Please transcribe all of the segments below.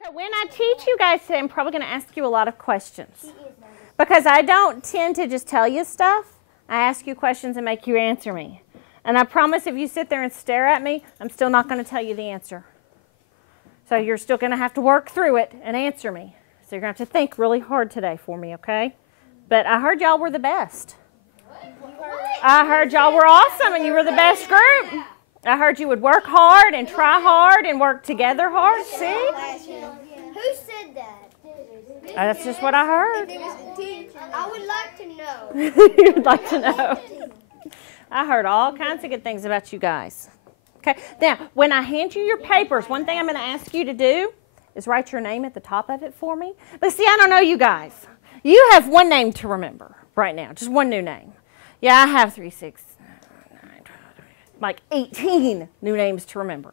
So when I teach you guys today, I'm probably going to ask you a lot of questions. Because I don't tend to just tell you stuff. I ask you questions and make you answer me. And I promise if you sit there and stare at me, I'm still not going to tell you the answer. So you're still going to have to work through it and answer me. So you're going to have to think really hard today for me, okay? But I heard y'all were the best. I heard y'all were awesome and you were the best group. I heard you would work hard and try hard and work together hard. See? Who said that? That's just what I heard. I would like to know. You'd like to know. I heard all kinds of good things about you guys. Okay. Now, when I hand you your papers, one thing I'm going to ask you to do is write your name at the top of it for me. But see, I don't know you guys. You have one name to remember right now, just one new name. Yeah, I have 3, 6, 9, 12, like 18 new names to remember.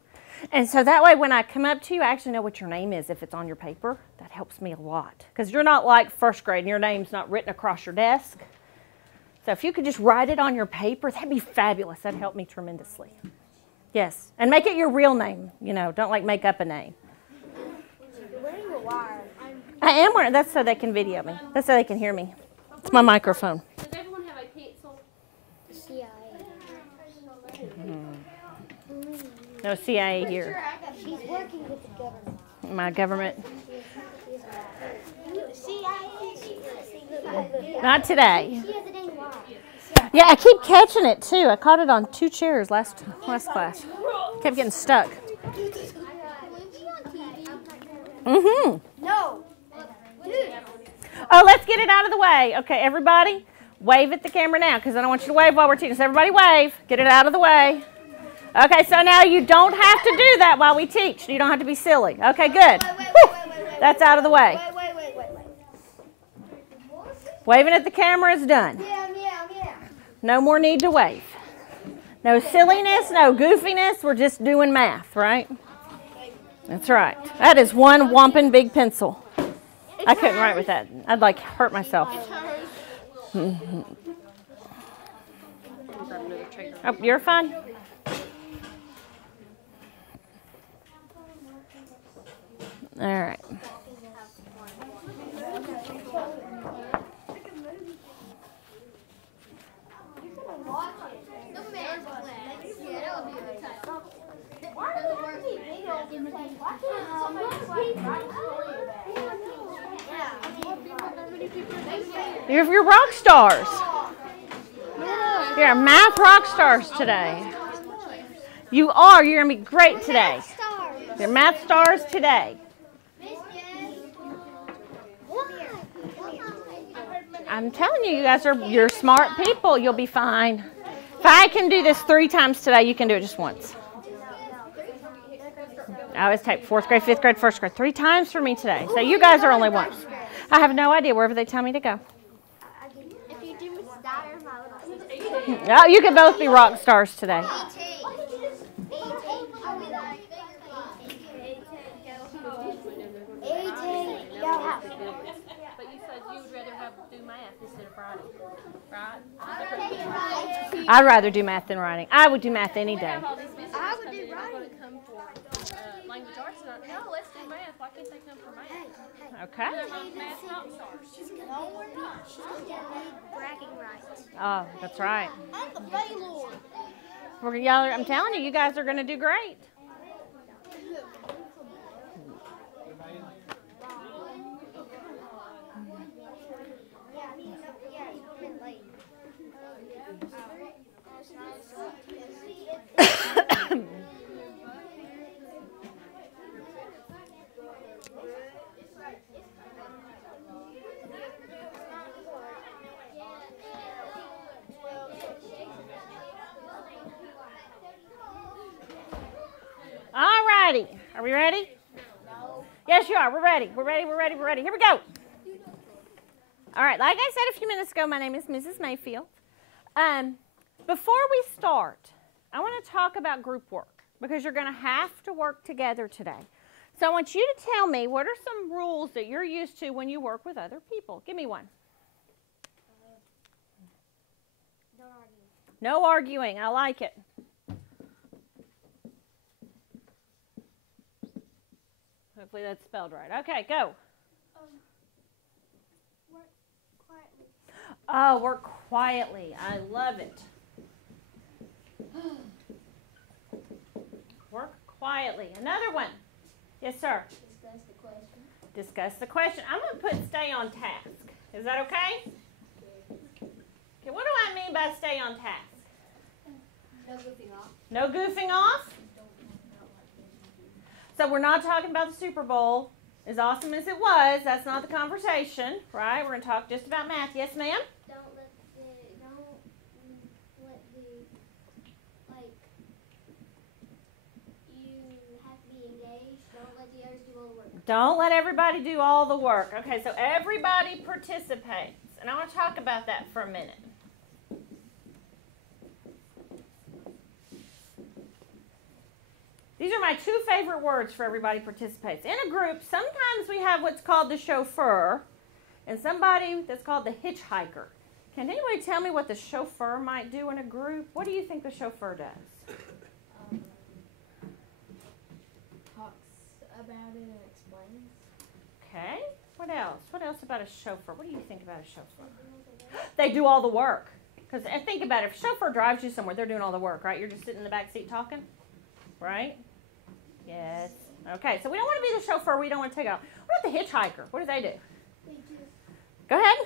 And so that way when I come up to you, I actually know what your name is if it's on your paper. That helps me a lot. Because you're not like first grade and your name's not written across your desk. So if you could just write it on your paper, that'd be fabulous. That'd help me tremendously. Yes. And make it your real name. You know, don't like make up a name. You're wearing a wire. I am wearing, that's so they can video me. That's so they can hear me. It's my microphone. Does everyone have a pencil? CIA. No CIA here. She's working with the government. My government. CIA. Not today. She has a dang wire. Yeah, I keep catching it too. I caught it on 2 chairs last class. Kept getting stuck. Mm-hmm. No. Dude. Oh, let's get it out of the way. Okay, everybody, wave at the camera now because I don't want you to wave while we're teaching. So everybody wave. Get it out of the way. Okay, so now you don't have to do that while we teach. You don't have to be silly. Okay, good. Wait. That's out of the way. Wait. Waving at the camera is done. Yeah. No more need to wave. No silliness, no goofiness. We're just doing math, right? That's right. That is one whomping big pencil. I couldn't write with that. I'd like hurt myself. Oh, you're fine. All right. You're rock stars. You're math rock stars today. You are. You're going to be great today. You're math stars today. I'm telling you, you guys you're smart people. You'll be fine. If I can do this 3 times today, you can do it just once. I always take 4th grade, 5th grade, 1st grade. 3 times for me today. So you guys are only once. I have no idea wherever they tell me to go. If you do Miss Dyer, my little Oh, you can both be rock stars today. But you said you would rather do math instead of writing, right? I'd rather do math than writing. I would do math any day. I would do writing. Come for language arts. No, let's do math. Why can't they come for math? Okay. Math rock stars. No, we're not. She's going to get bragging rights. Oh, that's right. I'm the Baylord. I'm telling you, you guys are going to do great. All righty. Are we ready? No. Yes, you are. We're ready. We're ready. Here we go. All right. Like I said a few minutes ago, my name is Mrs. Mayfield. Before we start, I want to talk about group work because you're going to have to work together today. So I want you to tell me what are some rules that you're used to when you work with other people. Give me one. Don't argue. No arguing. I like it. Hopefully that's spelled right. Okay, go. Work quietly. Oh, work quietly. I love it. Work quietly. Another one. Yes, sir. Discuss the question. Discuss the question. I'm going to put stay on task. Is that okay? Okay, what do I mean by stay on task? No goofing off. No goofing off? So we're not talking about the Super Bowl. As awesome as it was, that's not the conversation, right? We're going to talk just about math. Yes, ma'am? Don't let you have to be engaged. Don't let the others do all the work. Don't let everybody do all the work. Okay, so everybody participates. And I want to talk about that for a minute. These are my two favorite words for everybody participates. In a group, sometimes we have what's called the chauffeur and somebody that's called the hitchhiker. Can anybody tell me what the chauffeur might do in a group? What do you think the chauffeur does? Talks about it and explains. Okay. What else? What else about a chauffeur? What do you think about a chauffeur? They do all the work. Because think about it. If a chauffeur drives you somewhere, they're doing all the work, right? You're just sitting in the back seat talking, right? Yes. Okay, so we don't want to be the chauffeur. We don't want to take off. What about the hitchhiker? What do? They just Go ahead.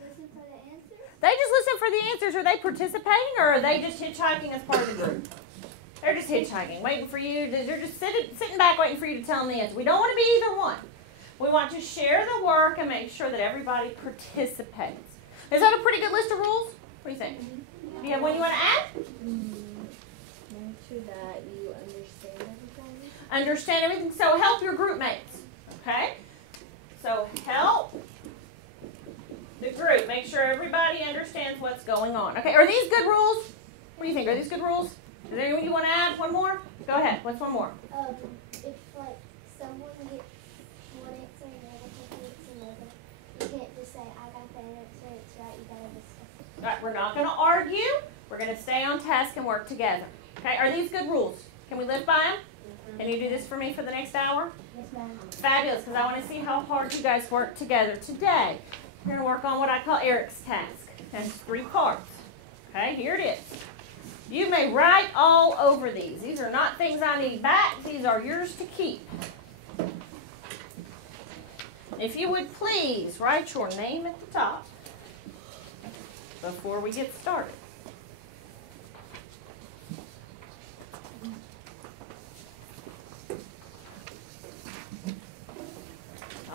listen for the answers. They just listen for the answers. Are they participating or are they just hitchhiking as part of the group? They're just hitchhiking, waiting for you. They're just sitting back waiting for you to tell them the answer. We don't want to be either one. We want to share the work and make sure that everybody participates. Is that a pretty good list of rules? What do you think? Do you have one you want to add? Make sure that you understand everything. Understand everything. So help your group mates. Okay? So help the group. Make sure everybody understands what's going on. Okay, are these good rules? What do you think? Are these good rules? Is there anyone you want to add? One more? Go ahead. What's one more? If like someone gets one answer and the other person gets another, you can't just say I got that answer. It's right. You gotta discuss. All right, we're not going to argue. We're going to stay on task and work together. Okay, are these good rules? Can we live by them? Can you do this for me for the next hour? Yes, ma'am. Fabulous, because I want to see how hard you guys work together today. We're going to work on what I call Eric's task. It has 3 parts. Okay, here it is. You may write all over these. These are not things I need back. These are yours to keep. If you would please write your name at the top before we get started.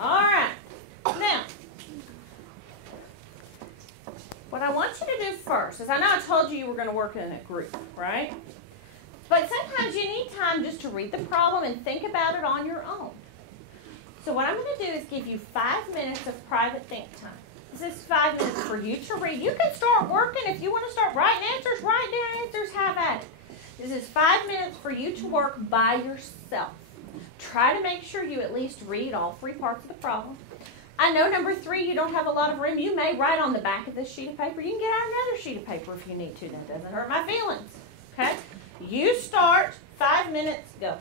All right. Now, what I want you to do first is, I know I told you were going to work in a group, right? But sometimes you need time just to read the problem and think about it on your own. So what I'm going to do is give you 5 minutes of private think time. This is 5 minutes for you to read. You can start working. If you want to start writing answers, write down answers, have at it. This is 5 minutes for you to work by yourself. Try to make sure you at least read all 3 parts of the problem. I know number 3, you don't have a lot of room. You may write on the back of this sheet of paper. You can get out another sheet of paper if you need to. That doesn't hurt my feelings. Okay? You start. 5 minutes, go.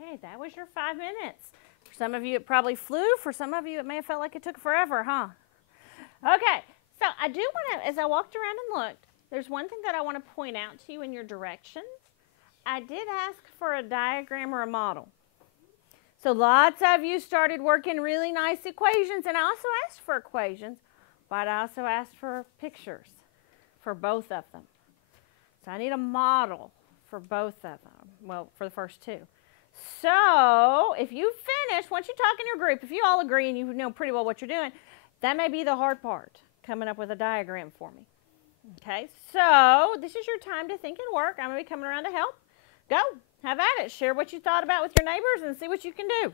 Okay, that was your 5 minutes. For some of you, it probably flew. For some of you, it may have felt like it took forever, huh? Okay, so I do want to, as I walked around and looked, there's one thing that I want to point out to you in your directions. I did ask for a diagram or a model. So lots of you started working really nice equations, and I also asked for equations, but I also asked for pictures for both of them. So I need a model for both of them, well, for the first two. So if you finish, once you talk in your group, if you all agree and you know pretty well what you're doing, that may be the hard part, coming up with a diagram for me. Okay, so this is your time to think and work. I'm going to be coming around to help. Go, have at it. Share what you thought about with your neighbors and see what you can do.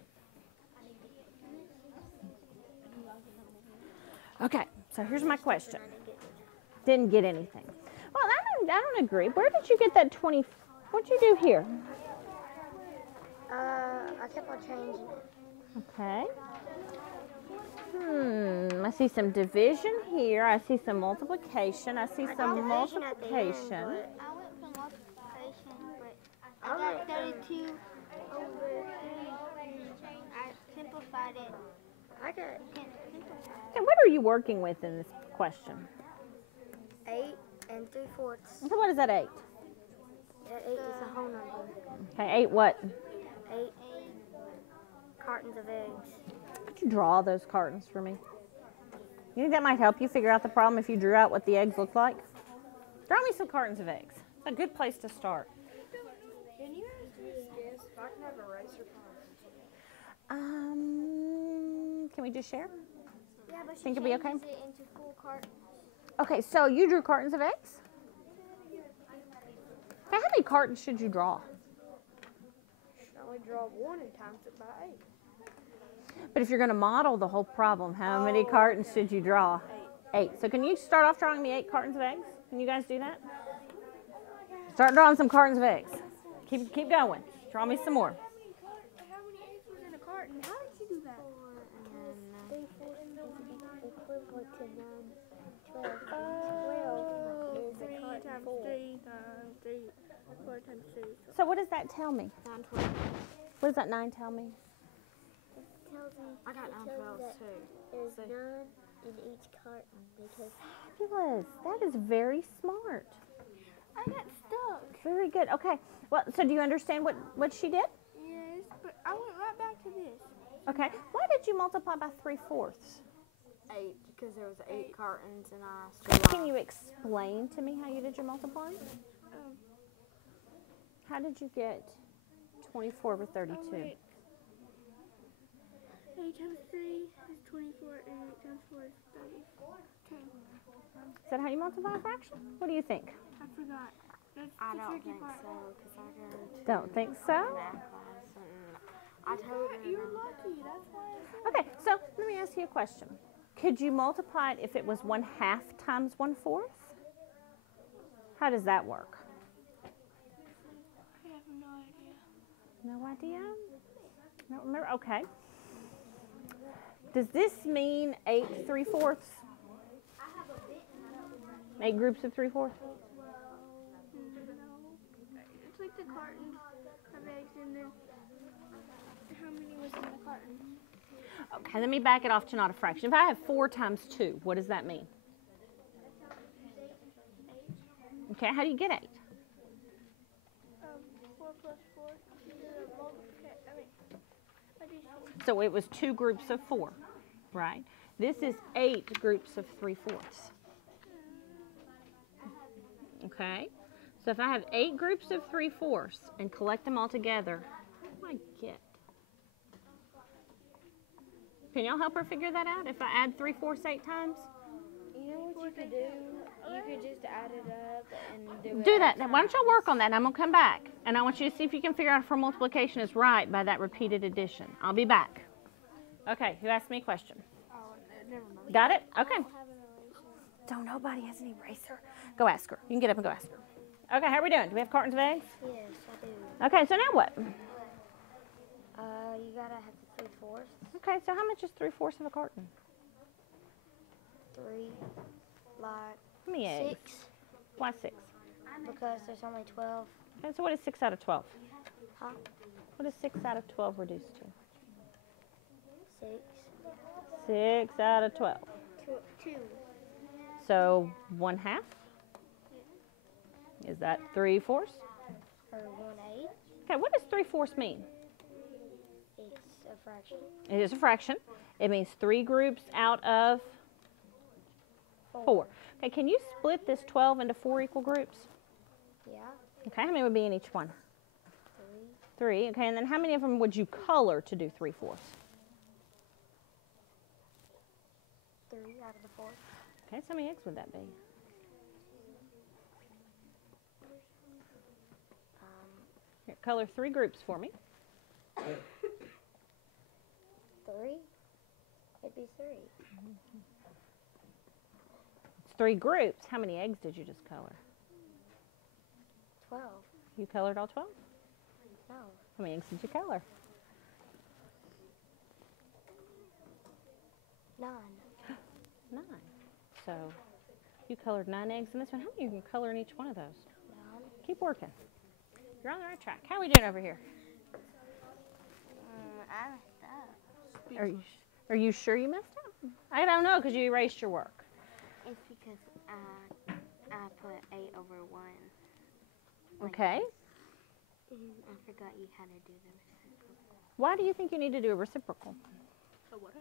Okay, so here's my question. Didn't get anything. Well, I don't agree. Where did you get that 20? What'd you do here? I kept on changing it. Okay. I see some division here. I see some multiplication. I see some multiplication. I went for multiplication, but I got 32 over 3. I simplified it. I got simplified. And what are you working with in this question? 8 and 3/4. So what is that 8? That 8 is a whole number. Okay, 8 what? 8 cartons of eggs. Could you draw those cartons for me? You think that might help you figure out the problem if you drew out what the eggs look like? Draw me some cartons of eggs. It's a good place to start. Can you guess if I can have a racer car? Can we just share? Yeah, but she Think it'll be okay? changes it into full cartons. Okay, so you drew cartons of eggs? Okay, how many cartons should you draw? You should only draw 1 and times it by 8. But if you're going to model the whole problem, how many cartons should you draw? 8. So can you start off drawing me 8 cartons of eggs? Can you guys do that? Start drawing some cartons of eggs. Keep going. Draw me some more. How many eggs was in a carton? How did you do that? 4 and 3/4 is equivalent to 9, 12. 12 is a 3 carton times full. 3 times 3. 4 times 3. So what does that tell me? 9, 12. What does that 9 tell me? Tells me I got 9 12s too. there's 9 in each carton because Fabulous. That is very smart. I got stuck. Very good. Okay. Well, so do you understand what she did? Yes, but I went right back to this. Okay. Why did you multiply by 3/4? 8, because there was 8 cartons and I still Can you explain to me how you did your multiplying? How did you get 24 over 32? 8 times 3 is 24 and 8 times 4 is 32. Is that how you multiply a fraction? What do you think? I forgot. That's I the don't tricky think part. so because I go to Don't think so? math class and I told her. You're lucky. That's why I said Okay, so let me ask you a question. Could you multiply it if it was 1/2 times 1/4? How does that work? I have no idea. No idea? I don't remember. Okay. Does this mean 8 3/4? 8 groups of 3/4? It's like the cartons of eggs and then how many was in the carton? Okay, let me back it off to not a fraction. If I have 4 times 2, what does that mean? Okay, how do you get 8? 4 plus 4. So it was 2 groups of 4, right? This is 8 groups of 3/4. Okay, so if I have 8 groups of 3/4 and collect them all together, what do I get? Can y'all help her figure that out? If I add 3/4 8 times? You know what you could do? You could just add it up and do it. Do that. Now, why don't y'all work on that? And I'm going to come back. And I want you to see if you can figure out if her multiplication is right by that repeated addition. I'll be back. Okay, who asked me a question? Oh, never mind. Got it? Okay. Don't nobody has an eraser. Go ask her. You can get up and go ask her. Okay, how are we doing? Do we have cartons of eggs? Yes, I do. Okay, so now what? You gotta have the 3/4. Okay, so how much is 3/4 of a carton? 3, like How many eggs? 6, Why 6? because there's only 12. Okay, so what is 6 out of 12? Huh? What is 6 out of 12 reduced to? 6. 6 out of 12. 2. So 1/2? Is that 3/4? Or 1/8. Okay, what does 3/4 mean? It's a fraction. It is a fraction. It means 3 groups out of 4. Okay, can you split this 12 into 4 equal groups? Yeah. Okay, how many would be in each one? 3. 3. Okay, and then how many of them would you color to do 3/4? 3 out of the 4. Okay, so how many eggs would that be? Here, color 3 groups for me. 3. It'd be 3. It's 3 groups. How many eggs did you just color? 12. You colored all 12? No. How many eggs did you color? 9. 9. So you colored 9 eggs in this one. How many you can color in each one of those? 9. Keep working. You're on the right track. How are we doing over here? I messed up. Are you sure you messed up? I don't know because you erased your work. It's because I put 8 over 1. Okay. And I forgot you had to do the reciprocal. Why do you think you need to do a reciprocal? A what?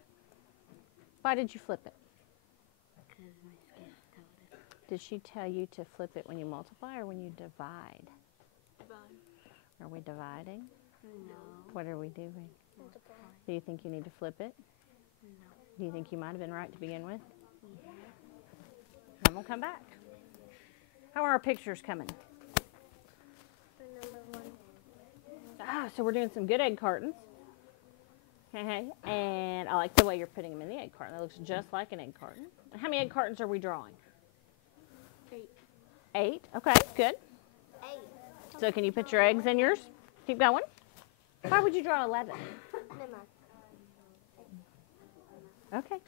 Why did you flip it? Because my sketch told us. Did she tell you to flip it when you multiply or when you divide? Are we dividing? No. What are we doing? Multiply. Do you think you need to flip it? No. Do you think you might have been right to begin with? Yeah. Then we'll come back. How are our pictures coming? Number 1. Ah, so we're doing some good egg cartons. Okay, and I like the way you're putting them in the egg carton. That looks just like an egg carton. How many egg cartons are we drawing? 8. 8. Okay, good. 8. So can you put your eggs in yours? Keep going. Why would you draw 11? Never mind. Okay.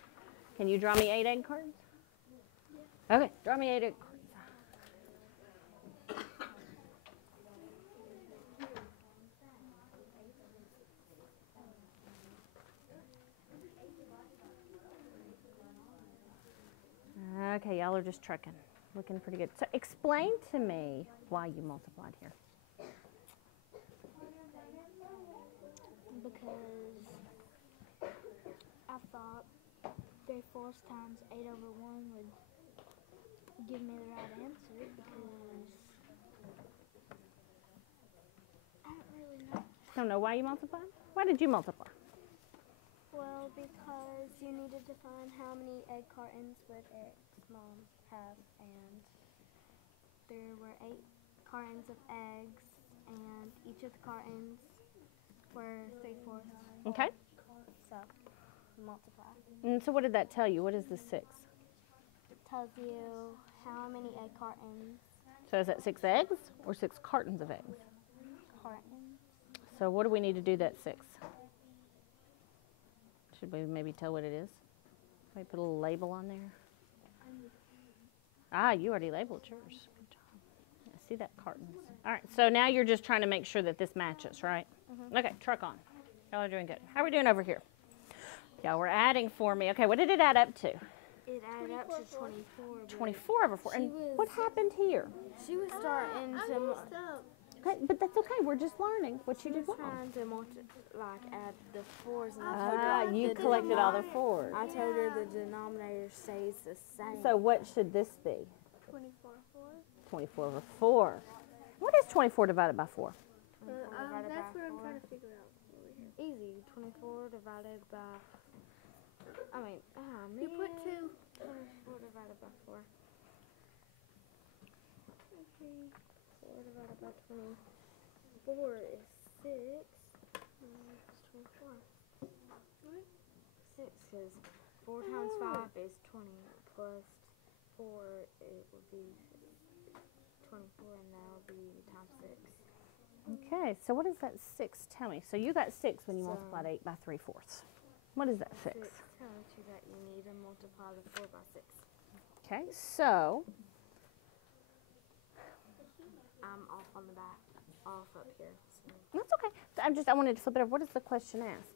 Can you draw me 8 egg cartons? Okay, draw me 8 egg cartons. Okay, y'all are just trucking. Looking pretty good. So explain to me why you multiplied here. Because I thought 3/4 times 8 over 1 would give me the right answer because I don't really know. Don't know why you multiplied? Why did you multiply? Well, because you needed to find how many egg cartons would Mom have, and there were 8 cartons of eggs, and each of the cartons were 3/4. Okay. So, multiply. And so what did that tell you? What is the 6? It tells you how many egg cartons. So is that 6 eggs or 6 cartons of eggs? Cartons. So what do we need to do that 6? Should we maybe tell what it is? Maybe put a little label on there. Ah, you already labeled yours. Good job. I see that cartons. All right, so now you're just trying to make sure that this matches, right? Okay, truck on. Y'all are doing good. How are we doing over here? Y'all were adding for me. Okay, what did it add up to? It added up to 24. but 24 over 4. And what happened here? She was starting to Okay, but that's okay. We're just learning what you did wrong. trying to add the 4s, and I Ah, told her you the collected all the 4s. I told her the denominator stays the same. So what should this be? 24/4. 24 over 4. What is 24 divided by 4? 24 divided That's by what I'm 4. trying to figure out over here. Easy. 24 divided by. You put 2. 24 divided by 4. 4 divided by 24 is 6. It's 24. What? 6 because 4 times 5 is 20 plus 4 it would be 24 and that would be times 6. Okay, so what does that 6 tell me? So you got 6 when you So- multiplied 8 by 3/4. What is that 6? 6 tells you that you need to multiply the 4 by 6. Okay, so I'm off on the back, off up here. So That's okay. I wanted to flip it over. What does the question ask?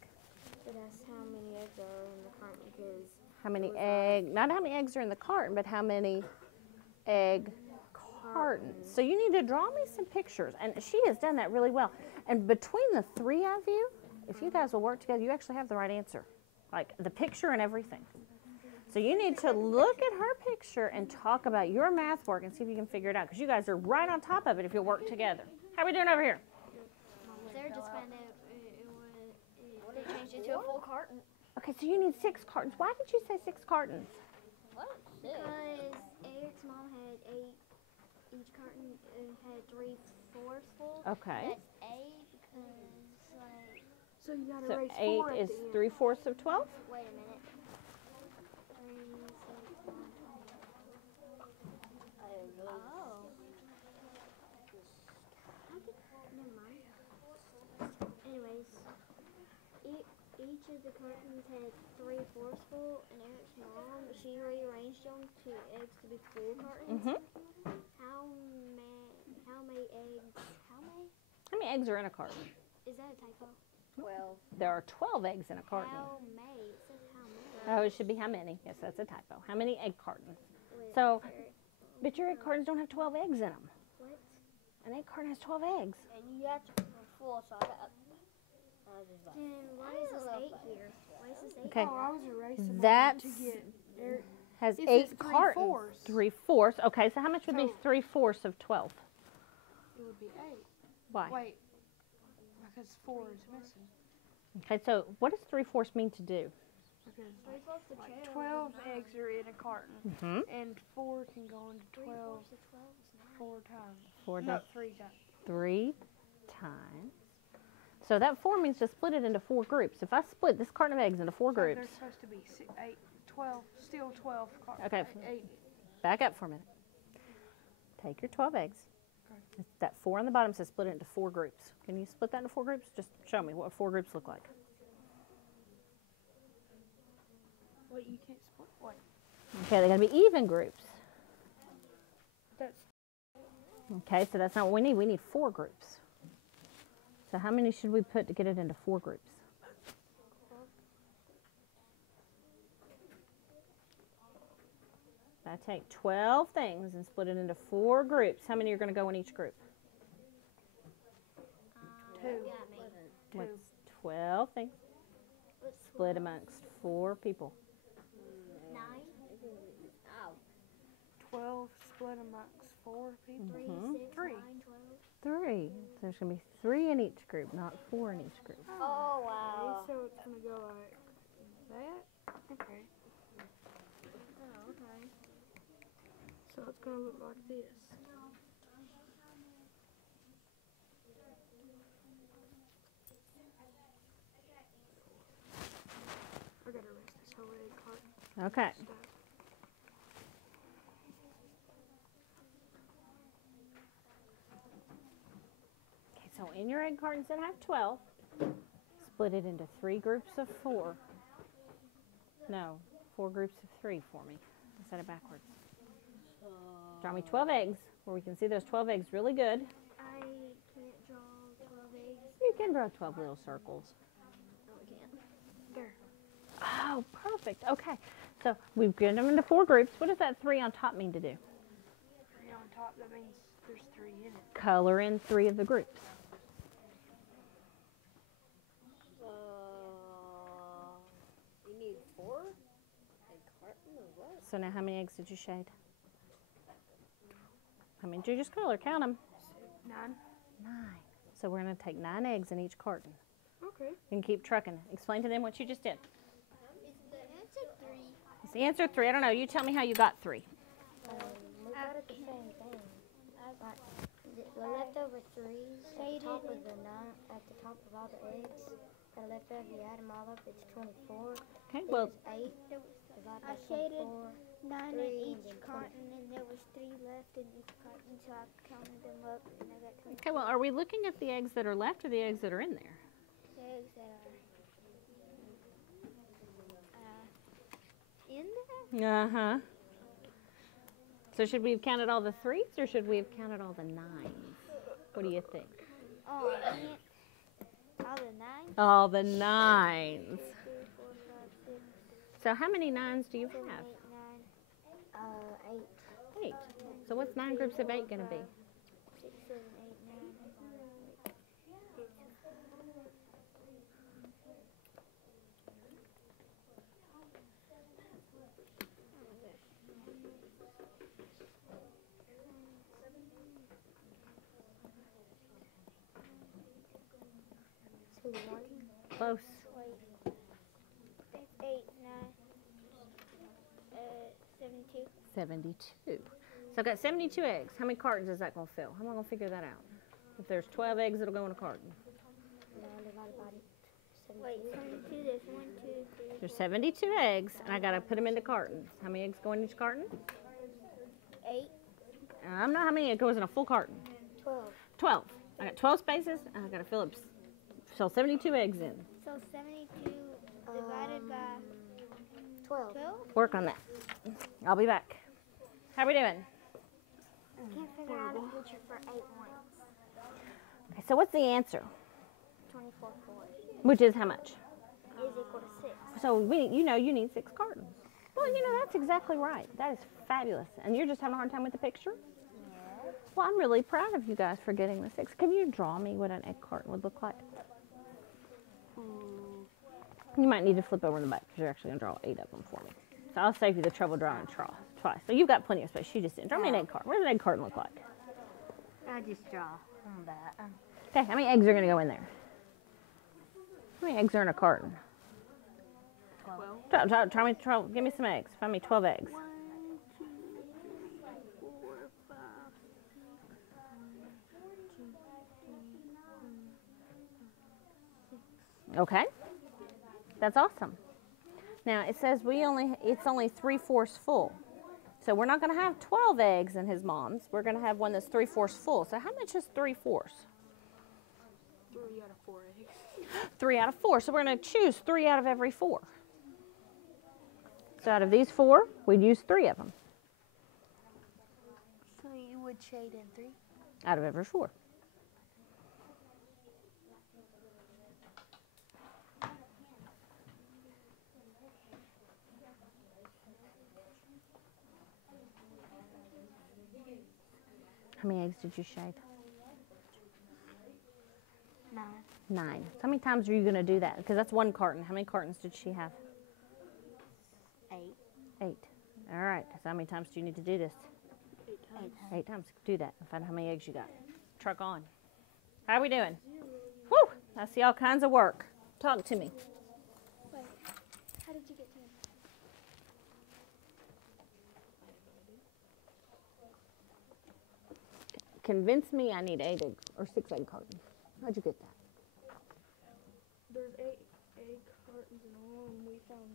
It asks how many eggs are in the carton because How many not how many eggs are in the carton, but how many egg cartons. So you need to draw me some pictures. And she has done that really well. And between the three of you, if you guys will work together, you actually have the right answer. Like the picture and everything. So you need to look at her picture and talk about your math work and see if you can figure it out. Because you guys are right on top of it if you'll work together. How are we doing over here? Sarah just found out they changed it to a full carton. Okay, so you need 6 cartons. Why did you say 6 cartons? Because Eric's mom had 8. Each carton had 3/4 full. Okay. That's 8 because, like, so you gotta So erase 8 4 at is the end. 3/4 of 12? wait a minute. 3, 6, 9, 20. Oh. Never mind. Anyways, each of the cartons had 3/4 full, and Eric's mom, she rearranged them to eggs to be full cartons. Mm-hmm. How many eggs? How many? How many eggs are in a carton? Is that a typo? 12. There are 12 eggs in a carton. How many? It says how many. Oh, it should be how many? Yes, that's a typo. How many egg cartons? Wait, So, Eric, but your egg cartons don't have 12 eggs in them. what? An egg carton has 12 eggs. And you have to be full, so I got. Then why is this 8 here? Why is this 8? Okay. Oh, I was erasing mine That's to get Eric. has It 8 says cartons. 3/4. 3/4. Okay, so how much would be So- 3/4 of 12? It would be 8. Why? Wait, because 4 is missing. Okay, so what does 3/4 mean to do? Because like 12 eggs are in a carton, Mm-hmm. and 4 can go into 12 4 times. 4 No, does 3 times. 3 times. So that 4 means to split it into 4 groups. If I split this carton of eggs into 4 So groups, there's supposed to be 6, 8, 12, still 12 cartons. Okay. 8. back up for a minute. Take your 12 eggs. That 4 on the bottom says split it into 4 groups. Can you split that into 4 groups? Just show me what 4 groups look like. Wait, you can't split. Wait. Okay, they're going to be even groups. That's Okay, so that's not what we need. We need 4 groups. So how many should we put to get it into 4 groups? I take 12 things and split it into 4 groups. How many are going to go in each group? 2. What's 12 things? Split amongst 4 people. 9? 12 split amongst 4 people. 3, Mhm. 6, 3. 9, 12. 3. So there's going to be 3 in each group, not 4 in each group. Oh, Okay, wow. so it's gonna go like that. Okay. Oh, okay. So it's gonna look like this. I gotta erase this whole egg carton Okay. stuff. Okay, so in your egg cartons that have 12, split it into 3 groups of 4. No, 4 groups of 3 for me. I said it backwards. Draw me 12 eggs where we can see those 12 eggs really good. I can't draw 12 eggs. You can draw 12 little circles. No, I can't. There. Oh, perfect. Okay, so we've given them into 4 groups. What does that 3 on top mean to do? 3 on top, that means there's 3 in it. Color in 3 of the groups. You need 4? A carton of what? So now how many eggs did you shade? How many did you just color? Count them. 9. 9. So we're going to take 9 eggs in each carton. Okay. You can keep trucking. Explain to them what you just did. Is the answer 3? Is the answer 3? I don't know. You tell me how you got 3. We got it the same thing. The leftover 3s at the top of the 9, at the top of all the eggs. The leftover, you add them all up, it's 24. Okay, well, There's 8. I shaded 9 in 3, each and then carton, and there was 3 left in each carton, so I counted them up, and I got 20 okay, well, are we looking at the eggs that are left or the eggs that are in there? eggs that are in there. Uh-huh. So should we have counted all the 3s or should we have counted all the 9s? What do you think? Oh, man. All the 9? All the 9s. 3, 4, 5, 6, So how many 9s do you 7, 8, have? 9. 8. 8. So what's 9 groups of 8 going to be? 6, 7, 8, 9. Two, 1. Close. Wait. 8, 9. 72. 72. So I've got 72 eggs. How many cartons is that going to fill? How am I going to figure that out? If there's 12 eggs, it'll go in a carton. 9 divided by 72. Wait, 72. There's 1, 2, 3. There's 72 eggs, and I got to put them into cartons. How many eggs go in each carton? 8. I'm not how many it goes in a full carton. 12. 12. I got 12 spaces, and I got to fill 72 eggs in. So 72 divided by 12. 12? Work on that. I'll be back. How we doing? Can't figure out a picture for 8 ones. Okay, so what's the answer? 24 fours Which is how much? is equal to 6. So you need 6 cartons. Well, that's exactly right. That is fabulous. And you're just having a hard time with the picture? Yeah. Well, I'm really proud of you guys for getting the 6. Can you draw me what an egg carton would look like? You might need to flip over in the back because you're actually going to draw 8 of them for me. So I'll save you the trouble drawing twice. So you've got plenty of space. You just didn't. Draw me an egg carton. What does an egg carton look like? I just draw on that. Okay, how many eggs are going to go in there? How many eggs are in a carton? 12. Give me some eggs. Find me 12 eggs. 1, 2, 3, 4, 5, 6. Okay, that's awesome. Now it says it's only 3/4 full. So we're not going to have 12 eggs in his mom's. We're going to have one that's 3/4 full. So how much is 3/4? 3 out of 4 eggs. 3 out of 4. So we're going to choose 3 out of every 4. So out of these 4, we'd use 3 of them. So you would shade in 3? Out of every 4. How many eggs did you shade? 9. 9. So how many times are you going to do that? Because that's 1 carton. How many cartons did she have? 8. 8. All right. So how many times do you need to do this? 8 times. 8 times. Do that and find out how many eggs you got. Truck on. How are we doing? Whew! I see all kinds of work. Talk to me. Wait, how did you get to 10? Convince me I need 8 egg or 6 egg cartons. How'd you get that? There's 8 egg cartons in all, and we found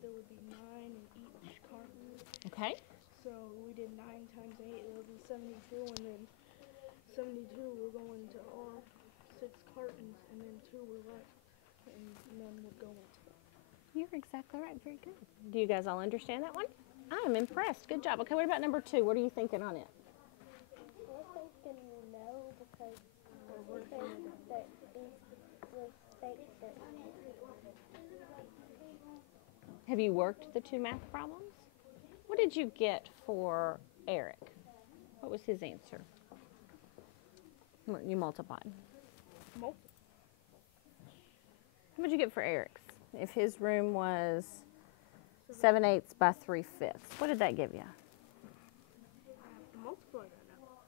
there would be 9 in each carton. Okay. So we did 9 times 8, it would be 72, and then 72 will go into all 6 cartons, and then 2 were left, and none would go into them. You're exactly right. Very good. Do you guys all understand that one? I'm impressed. Good job. Okay, what about number 2? What are you thinking on it? We're thinking no because that will state that. Have you worked the 2 math problems? What did you get for Eric? What was his answer? You multiplied. Multiple. What did you get for Eric's? If his room was 7/8 by 3/5, what did that give you? Multiply that now.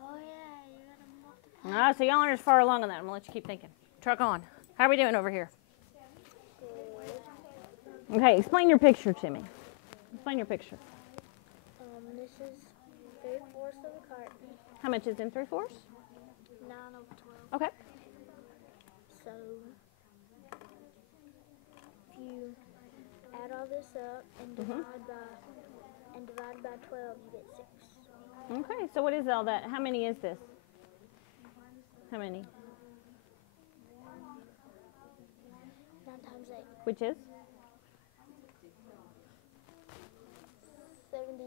Oh yeah, you gotta multiply. Ah, so y'all aren't as far along on that. I'm gonna let you keep thinking. Truck on. How are we doing over here? Okay, explain your picture to me. Explain your picture. This is 3/4 of a carton, How much is in 3/4? 9 over 12. Okay. So if you add all this up and divide by 12, you get 6. Okay, so what is all that? How many is this? How many? 9 times 8, Which is? 72.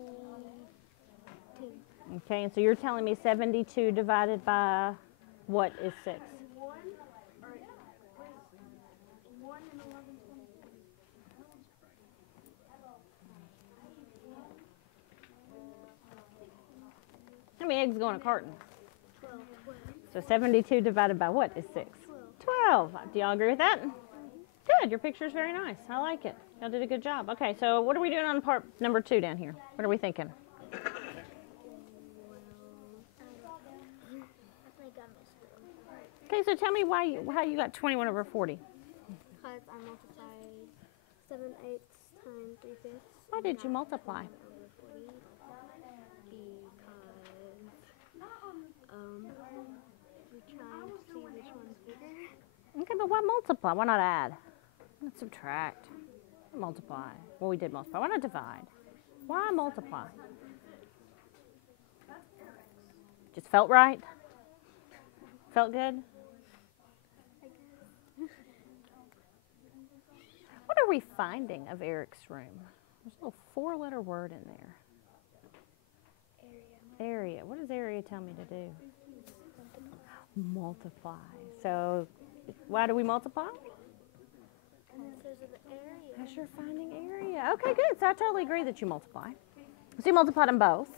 Okay, and so you're telling me 72 divided by what is 6? 1, alright, 1 and 11, 20. How many eggs go in a carton? 12. So 72 divided by what is 6? 12. Do y'all agree with that? Good. Your picture is very nice. I like it. Y'all did a good job. Okay, so what are we doing on part number 2 down here? What are we thinking? I think I messed up. Okay, so tell me how you got 21 over 40. Because I multiplied 7/8 times 3/5. Why did you multiply? Over 40. Because we're trying to see which one's bigger. Okay, but why multiply? Why not add? Why not subtract? Multiply. Well, we did multiply. Why not divide? Why multiply? Just felt right? Felt good? What are we finding of Eric's room? There's a little 4-letter word in there. Area. What does area tell me to do? Multiply. So, why do we multiply? Because of the area. Because you're finding area. Okay, good. So I totally agree that you multiply. So you multiplied them both.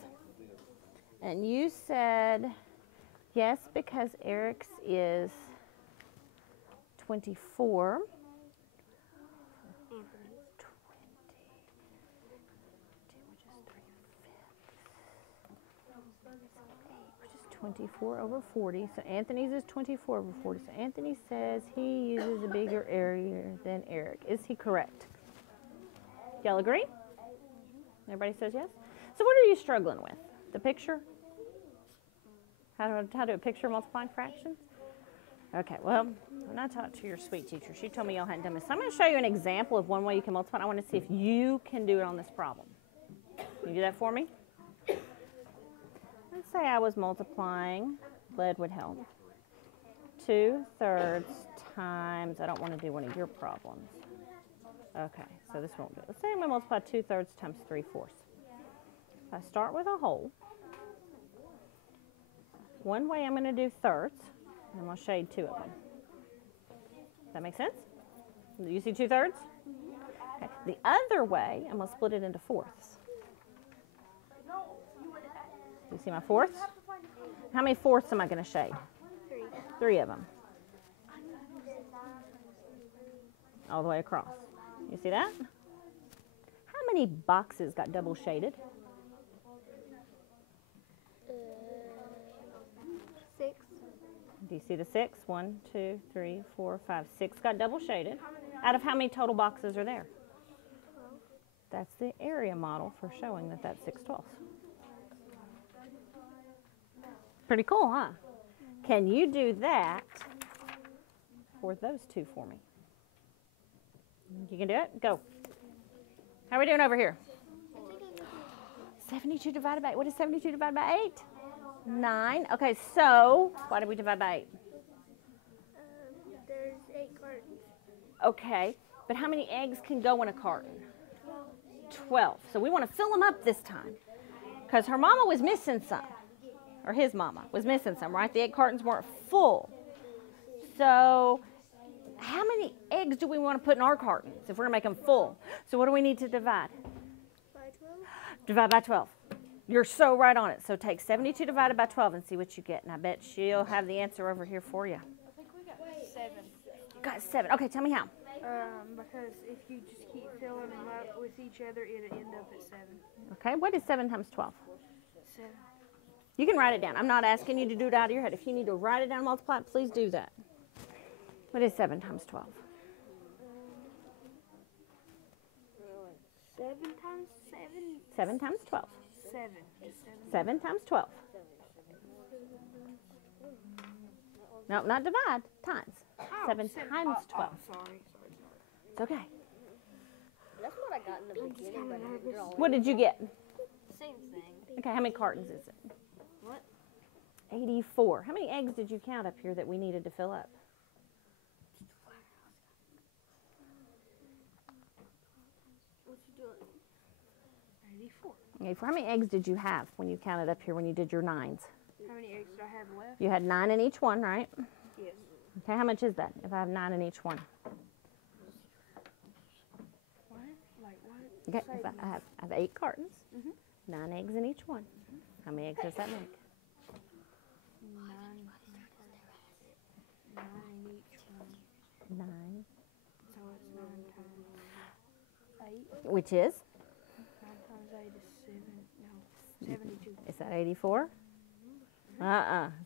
And you said, yes, because Eric's is 24. 24 over 40. So Anthony's is 24 over 40. So Anthony says he uses a bigger area than Eric. Is he correct? Y'all agree? Everybody says yes? So what are you struggling with? The picture? How do a picture multiplying fractions? Okay, well, when I talked to your sweet teacher, she told me y'all hadn't done this. So I'm going to show you an example of one way you can multiply. I want to see if you can do it on this problem. Can you do that for me? Let's say I was multiplying, lead would help, 2/3 times, I don't want to do one of your problems. Okay, so this won't do it. Let's say I'm going to multiply 2/3 times 3/4. If I start with a whole, one way I'm going to do thirds, and I'm going to shade 2 of them. Does that make sense? You see 2/3? Okay. The other way, I'm going to split it into fourths. You see my fourths? How many fourths am I going to shade? 3. 3 of them. All the way across. You see that? How many boxes got double shaded? 6. Do you see the 6? 1, 2, 3, 4, 5, 6 got double shaded. Out of how many total boxes are there? 12. That's the area model for showing that that's 6/12. Pretty cool, huh? Can you do that for those two for me? You can do it? Go. How are we doing over here? 72 divided by 8. What is 72 divided by 8? 9. Okay, so why did we divide by 8? There's 8 cartons. Okay, but how many eggs can go in a carton? 12. So we want to fill them up this time because her mama was missing some. Or his mama was missing some, right? The egg cartons weren't full. So how many eggs do we want to put in our cartons if we're going to make them full? So what do we need to divide? By 12? Divide by 12. You're so right on it. So take 72 divided by 12 and see what you get. And I bet she'll have the answer over here for you. I think we got 7. You got 7. Okay, tell me how. Because if you just keep filling them up with each other, it'll end up at 7. Okay, what is 7 times 12? 7. You can write it down. I'm not asking you to do it out of your head. If you need to write it down and multiply it, please do that. What is 7 times 12? 7 times 7? 7 times 12. 7. Just 7. 7 times 12. No, not divide. Times. 7 times 12. Sorry. It's okay. That's what I got in the beginning, but I didn't draw it. What did you get? Same thing. Okay, how many cartons is it? What? 84. How many eggs did you count up here that we needed to fill up? What you doing? 84. 84. How many eggs did you have when you counted up here when you did your 9s? How many eggs do I have left? You had 9 in each one, right? Yes. Okay, how much is that if I have 9 in each one? What? Like what? Okay, Say if I it have 8 cartons, Mhm. 9 eggs in each one. How many eggs does that make? 9 in each one. 9. So it's 9 times 8. Which is? 9 times 8 is 72. Is that 84?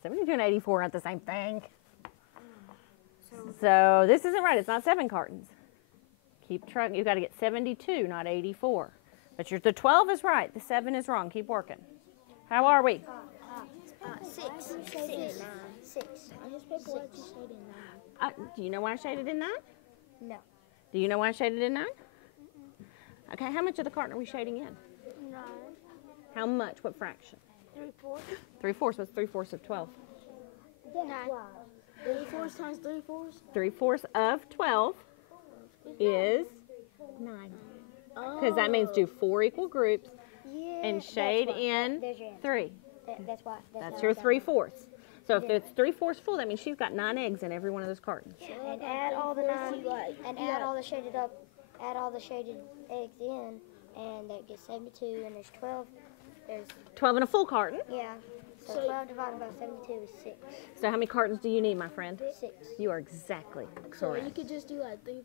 72 and 84 aren't the same thing. So this isn't right. It's not 7 cartons. Keep track. You got to get 72, not 84. But the 12 is right. The 7 is wrong. Keep working. How are we? 6. 6. 6. On this paper, what you shaded 9? Do you know why I shaded in 9? No. Do you know why I shaded in 9? Okay, how much of the carton are we shading in? 9. How much? What fraction? 3/4. 3/4. What's 3/4 of 12? 9. 3/4 times 3/4? 3/4 of 12 is 9. Because that means do 4 equal groups Yeah. and shade in There's your answer. 3. That's why. That's how your I got it. 3/4. So if it's 3/4 full, that means she's got 9 eggs in every one of those cartons. And add all the 9. And add all the shaded up. Add all the shaded eggs in, and that gets 72. And there's 12. There's 12 in a full carton. yeah. So 12 divided by 72 is 6. So how many cartons do you need, my friend? 6. You are exactly So you correct. could just do like 3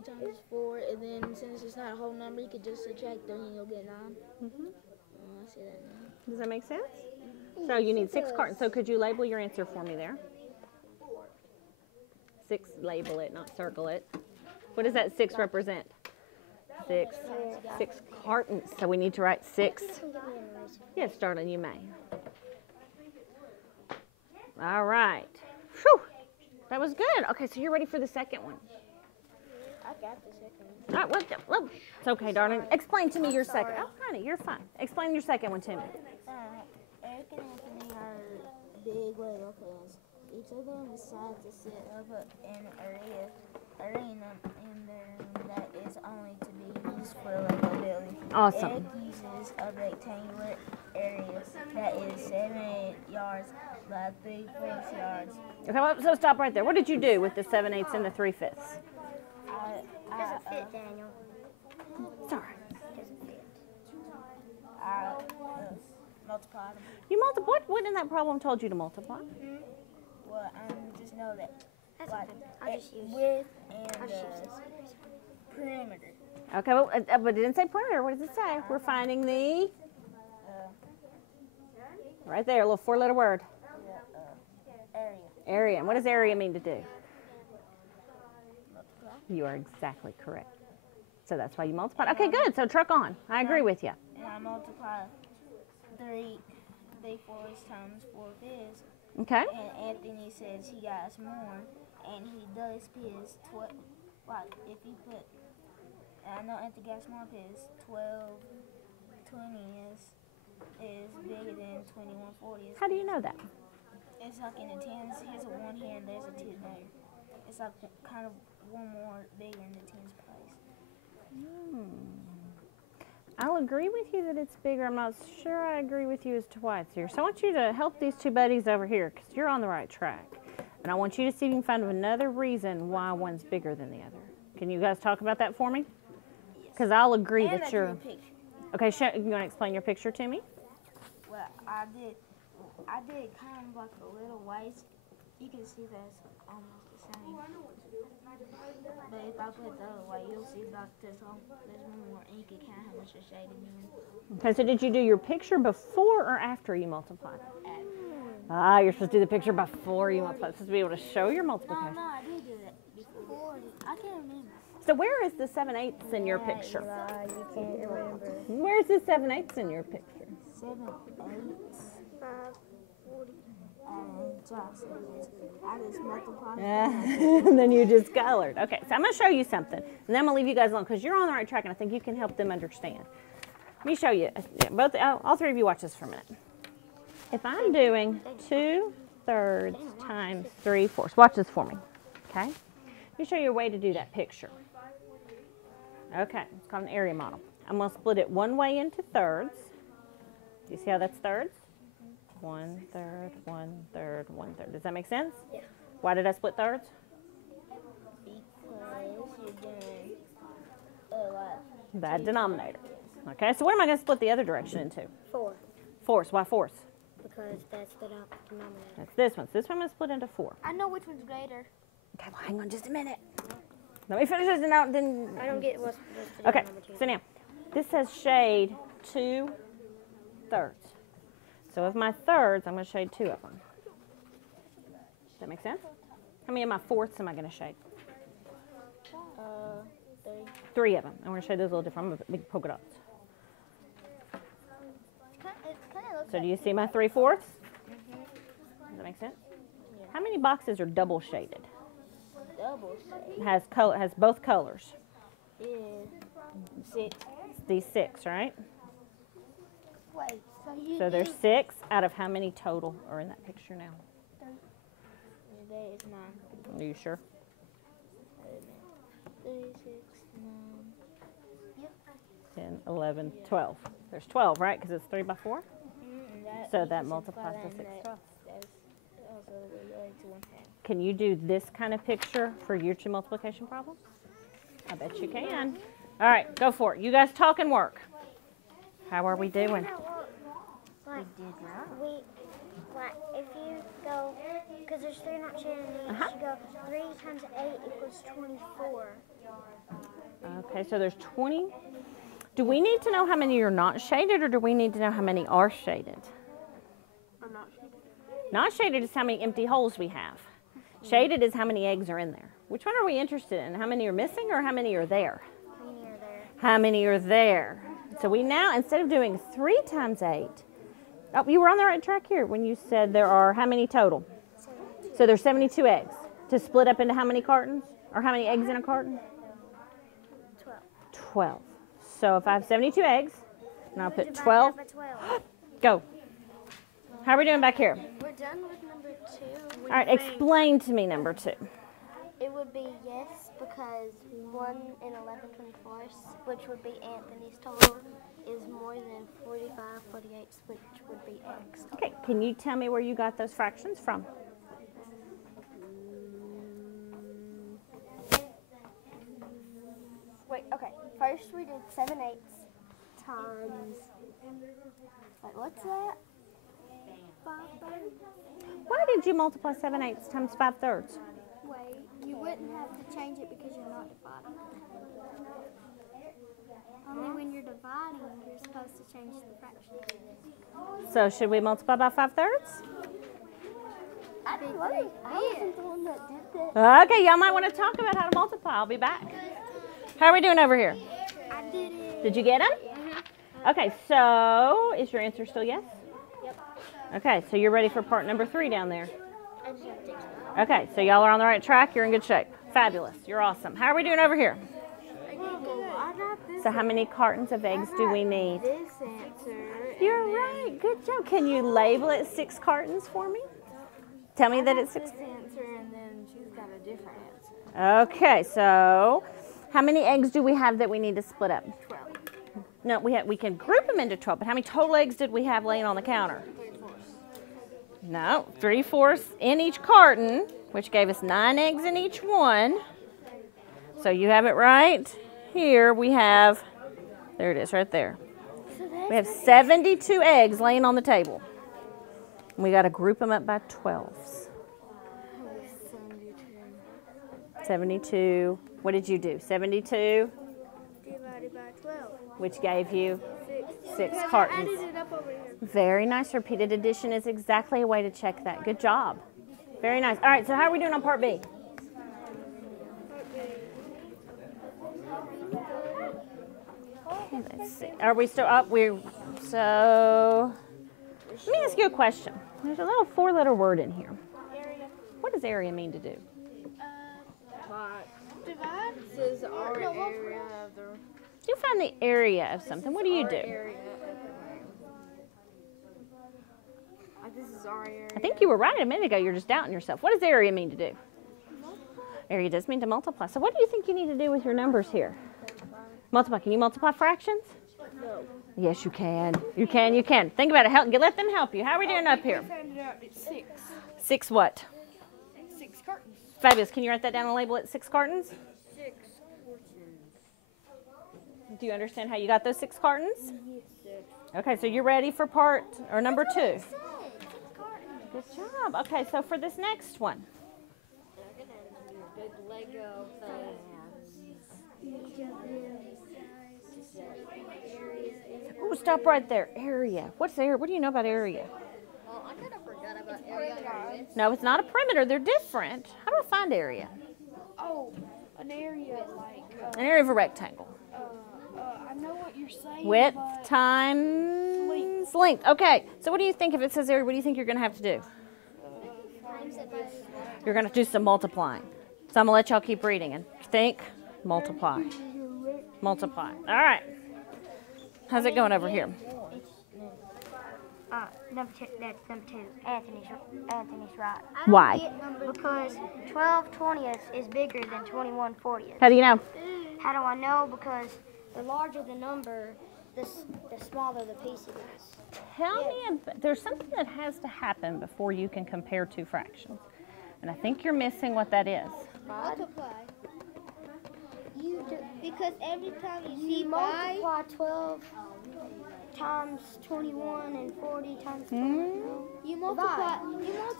times 4, and then since it's not a whole number, you could just subtract 3 and you'll get 9. I see that now. Does that make sense? So you need 6 cartons. So could you label your answer for me there? 6, label it, not circle it. What does that 6 represent? 6 cartons. So we need to write 6. Yes, darling, you may. All right. Whew. That was good. Okay, so you're ready for the second one. I got the second one. All right, well, it's okay, darling. Explain to me your second. Oh, honey, you're fine. Explain your second one to me. Eric and Anthony are big Lego fans. Each of them decides to set up an arena in their room that is only to be used for Lego building. Awesome. Eric uses a rectangular area that is 7 yards by 3/4 yards. Okay, well, so stop right there. What did you do with the 7/8 and the 3/5? Doesn't fit, Daniel. Sorry. Doesn't fit. Multiply them. You multiply. What in that problem told you to multiply? Well, just know that That's like okay. I'll just use. width I'll and just use this. Okay, perimeter. well, but it didn't say perimeter. What does it say? We're finding the right there, a little 4-letter word. Area. Area. And what does area mean to do? You are exactly correct. So that's why you multiply. Okay, good. So truck on. I agree with you. And I multiply 3/4 times 4/5. Okay. And Anthony says he got more, and he does his 12. Like if he put, and I know Anthony got more his 12/20 is bigger than 21/40. How do you know that? It's like in the tens. Here's a 1 here, and there's a 2 there. It's like kind of one more bigger in the tens place. I'll agree with you that it's bigger. I'm not sure I agree with you as to why it's here. So I want you to help these two buddies over here because you're on the right track. And I want you to see if you can find another reason why one's bigger than the other. Can you guys talk about that for me? Because I'll agree And that I you're... drew a picture. Okay, you want to explain your picture to me? Well, I did kind of like a little white. You can see that's almost the same. But if I put the other white, you'll see like there's one more, and you can count how much you're shading in. Okay, so did you do your picture before or after you multiplied? Ah, you're supposed to do the picture before you multiply. You're supposed to be able to show your multiplication. No, I did do that before. I can't remember. So where is the 7/8 in your picture? You can't remember. Where's the 7/8 in your picture? 7, 8, 5, 40. and just I just multiplied. And then you just colored. Okay, so I'm going to show you something. And then I'm going to leave you guys alone because you're on the right track and I think you can help them understand. Let me show you. All 3 of you watch this for a minute. If I'm doing 2/3 times 3/4, watch this for me. Okay? Let me show you a way to do that picture. Okay, it's called an area model. I'm going to split it one way into thirds. Do you see how that's thirds? 1/3, 1/3, 1/3. Does that make sense? Yeah. Why did I split thirds? Because you're doing like That denominator. Okay, so what am I going to split the other direction into? 4. Fourths. Why fourths? Because that's the denominator. That's this one. So this one I'm going to split into 4. I know which one's greater. Okay, well, hang on just a minute. Let me finish this and out. Then. I don't get what's the Okay, number 2. so now, this says shade 2/3. So of my thirds, I'm going to shade 2 of them. Does that make sense? How many of my fourths am I going to shade? 3. 3 of them. I'm going to shade those a little different. I'm going to big polka dots. It kind of looks So do you see my 3/4? Does that make sense? Yeah. How many boxes are double shaded? Double shade. Has both colors. Yeah. 6. These 6, right? Wait, so you So there's 6 out of how many total are in that picture now? That is 9. Are you sure? 3, 6, 9. 10, 11, 12. There's 12, right? Because it's 3 by 4. So that multiplies to 6 12. That's also related to 1/2. Can you do this kind of picture for your 2 multiplication problems? I bet you can. All right, go for it. You guys talk and work. How are we doing? Like, if you go, because there's 3 not shaded in each, Uh-huh. you go 3 times 8 equals 24. Okay, so there's 20. Do we need to know how many are not shaded, or do we need to know how many are shaded? I'm not sure. Not shaded is how many empty holes we have. Shaded is how many eggs are in there. Which one are we interested in? How many are missing or how many are there? How many are there? How many are there? So we now, instead of doing 3 times 8, oh, you were on the right track here when you said there are how many total? 72. So there's 72 eggs. To split up into how many cartons? Or how many eggs in a carton? 12. 12. So if I have 72 eggs, and I'll put Divide 12, that by 12. go. How are we doing back here? we're done with number 2. All right, explain to me number 2. It would be yes because 1 and 11/24, which would be Anthony's total, is more than 45 48, which would be X. Okay, can you tell me where you got those fractions from? Wait, okay. First we did 7/8 times. Wait, what's that? 5/3. Why did you multiply 7/8 times 5/3? Wait, you wouldn't have to change it because you're not dividing. Only when you're dividing, you're supposed to change the fraction. So should we multiply by 5/3? I wasn't the one that did that. Okay, y'all might want to talk about how to multiply. I'll be back. How are we doing over here? I did it. Did you get them? Okay, so is your answer still yes? Yep. Okay, so you're ready for part number 3 down there. I just have to take some. Okay, so y'all are on the right track. You're in good shape. Fabulous. You're awesome. How are we doing over here? I got this. So how many cartons of eggs do we need? This answer. You're right. Good job. Can you label it 6 cartons for me? Tell me that it's 6. This answer, and then she's got a different answer. Okay, so how many eggs do we have that we need to split up? 12. No, we can group them into 12, but how many total eggs did we have laying on the counter? 3/4. No, 3/4 in each carton, which gave us 9 eggs in each one. So you have it right here. We have, there it is right there. We have 72 eggs laying on the table. We got to group them up by 12s. 72. What did you do? 72, Divided by 12. which gave you 6 cartons. It up over here. Very nice. Repeated addition is exactly a way to check that. Good job. Very nice. All right, so how are we doing on part B? Okay, let's see. Are we still up? So let me ask you a question. There's a little 4-letter word in here. What does area mean to do? Divide? This is our area of the You find the area of something. What do you do? area of the this is our area. I think you were right a minute ago. You're just doubting yourself. What does area mean to do? Area does mean to multiply. So what do you think you need to do with your numbers here? Multiply. Can you multiply fractions? No. Yes, you can. You can. You can. Think about it. Let them help you. How are we doing up here? We found it out. It's 6. 6 what? 6 cartons. Fabulous. Can you write that down and label it 6 cartons? 6 cartons. Do you understand how you got those 6 cartons? Yes. Okay, so you're ready for number 2. Good job. Okay, so for this next one. Big Lego Ooh, stop right there. Area. What's area? What do you know about area? Well, I kind of forgot about area. No, it's not a perimeter. They're different. How do I find area? Oh, an area like. An area of a rectangle. I know what you're saying. Width but times length. Okay, so what do you think if it says area? What do you think you're going to have to do? You're going to do some multiplying. So I'm going to let y'all keep reading and think, multiply. Multiply. All right. How's it going over here? Number 2. That's number 2. Anthony's right. Why? Because 12/20 is bigger than 21/40. How do you know? How do I know? Because the larger the number, the smaller the piece it is. Tell me, there's something that has to happen before you can compare 2 fractions. And I think you're missing what that is. Multiply. Because every time you multiply 12 times 21 and 40 times 40. You multiply.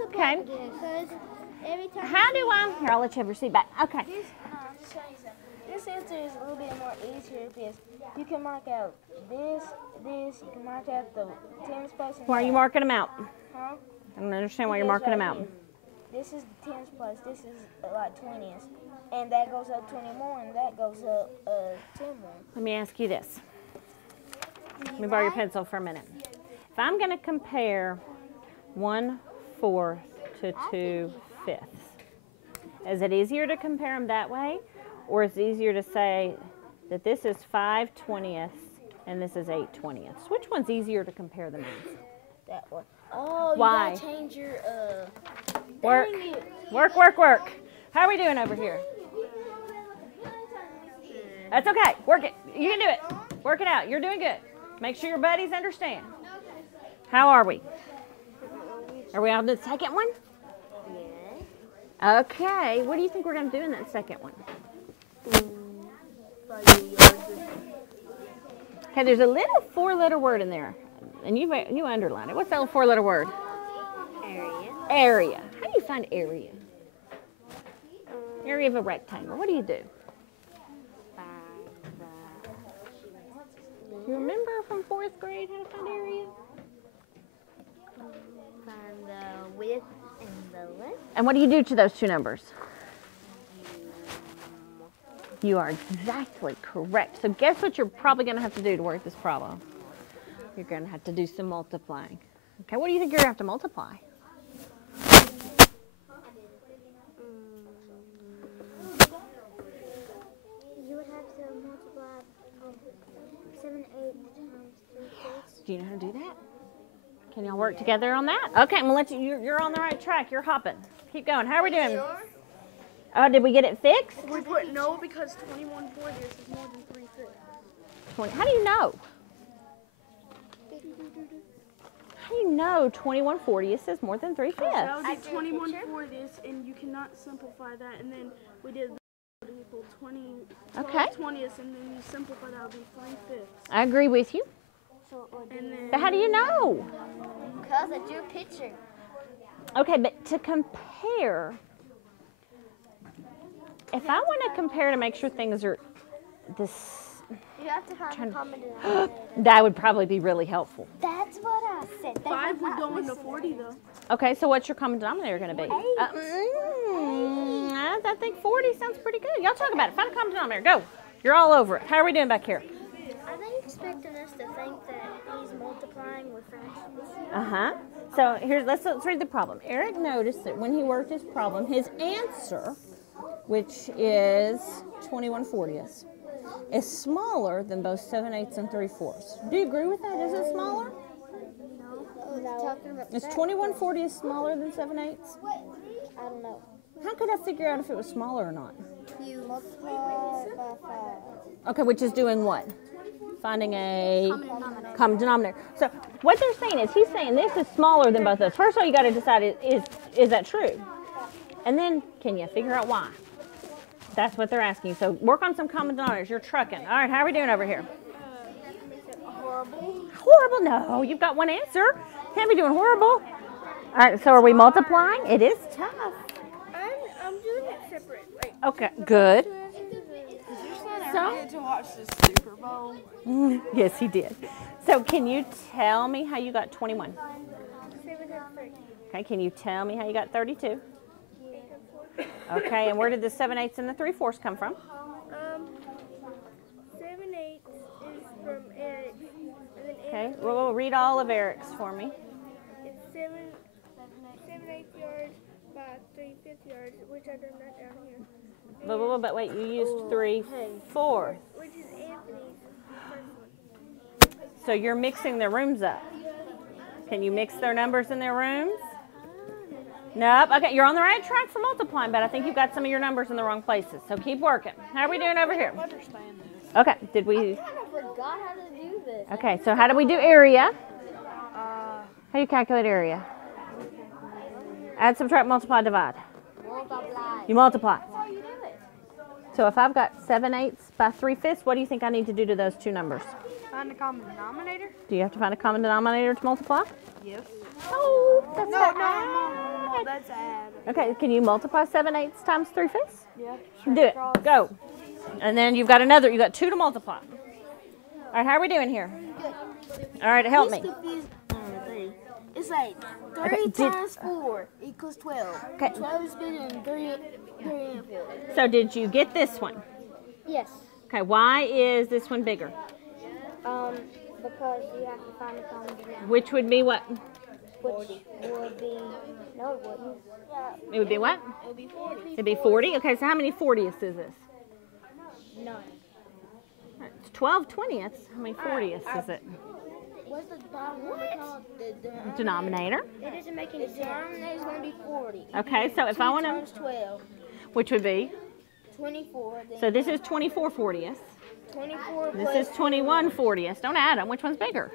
Okay. Because every time. How do I? Here, I'll let you have your seat back. Okay. This answer is a little bit more easier because you can mark out this, you can mark out the tens place. Why are you marking them out? Huh? I don't understand why you're marking them out. This is the tens place, this is like 20s. And that goes up 20 more, and that goes up 10 more. Let me ask you this. Let me borrow your pencil for a minute. If I'm going to compare 1/4 to 2/5, is it easier to compare them that way? Or is it easier to say that this is 5/20 and this is 8/20? Which one's easier to compare them as? That one. Oh, Why? you gotta change your, Work. Work, work, work. How are we doing over here? That's okay. Work it. You can do it. Work it out. You're doing good. Make sure your buddies understand. How are we? Are we on the second one? Yeah. Okay. What do you think we're going to do in that second one? Okay, there's a little 4-letter word in there. And you underline it. What's that little 4-letter word? Area. Area. How do you find area? Area of a rectangle. What do you do? You remember from 4th grade how to find area? Find the width and the length. And what do you do to those 2 numbers? You are exactly correct. So guess what you're probably going to have to do to work this problem? You're going to have to do some multiplying. Okay, what do you think you're going to have to multiply? You would have to multiply 7, 8 times 3/5. Do you know how to do that? Can y'all work together on that? Okay, I'm going to let you, you're on the right track. You're hopping. Keep going. How are we doing? Oh, did we get it fixed? We put no because 21/40 is more than 3/5. How do you know? How do you know 21/40 is more than 3/5? That would be 21/40, and you cannot simplify that. And then we did the equal 20, 12 Okay. 20ths, and then you simplify that would be 3/5. I agree with you. And then But how do you know? Because I drew a picture. Okay, but to compare, if I want to compare to make sure things are this, You have to find the common denominator. that would probably be really helpful. That's what I said. 5 would go into 40, though. Okay, so what's your common denominator going to be? I think 40 sounds pretty good. Y'all talk about it. Find a common denominator. Go. You're all over it. How are we doing back here? Are they expecting us to think that he's multiplying with fractions? Uh-huh. So let's read the problem. Eric noticed that when he worked his problem, his answer, which is 21/40, is smaller than both 7/8 and 3/4. Do you agree with that? Is it smaller? No. Is 21/40 smaller than 7/8? I don't know. How could I figure out if it was smaller or not? You Multiply by 5. Okay, which is doing what? Finding a common denominator. common denominator. So what they're saying is, he's saying this is smaller than both those. First of all, you got to decide is that true, and then can you figure out why? That's what they're asking. So work on some common denominators. You're trucking. All right, how are we doing over here? Horrible. Horrible? No, you've got one answer. Can't be doing horrible. All right, so are we multiplying? It is tough. I'm doing it separate. Like, Okay, good. I get to watch the Super Bowl. Yes, he did. So can you tell me how you got 21? 730. Okay, can you tell me how you got 32? Okay, and where did the 7/8 and the 3/4 come from? 7/8 is from Eric. And then Okay, well, read all of Eric's for me. it's 7/8 yards by 3/5 yards, which I done that down here. But wait, you used 3/4. Which is Anthony's first one. So you're mixing their rooms up. Can you mix their numbers in their rooms? Nope. Okay, you're on the right track for multiplying, but I think you've got some of your numbers in the wrong places. So keep working. How are we doing over here? Okay, did we? I kind of forgot how to do this. Okay, so how do we do area? How do you calculate area? Add, subtract, multiply, divide. Multiply. You multiply. That's how you do it. So if I've got 7/8 by 3/5, what do you think I need to do to those two numbers? Find the common denominator? Do you have to find a common denominator to multiply? Yes. Oh, that's No, not no, no, no, that's add. Okay, can you multiply 7/8 times 3/5? Yeah. Do it. Go. And then you've got another. You've got 2 to multiply. All right, how are we doing here? All right, help me. It's like 3 Okay, did- times 4 equals 12. Okay. 12 is bigger than 3 and 4. So did you get this one? Yes. Okay, why is this one bigger? Because you have to find a common denominator, Which would be what? which would be, no it wouldn't. It would be what? It would be 40. It'd be 40. Okay, so how many 40ths is this? None. It's 12 20ths. How many 40ths is it? What's the denominator? Denominator. It doesn't make The any sense. denominator is going to be 40. Okay, so if I want to, times 12, which would be, 24. Then so this is 24 40ths. 24 This plus is 21 40ths. Don't add them. Which one's bigger?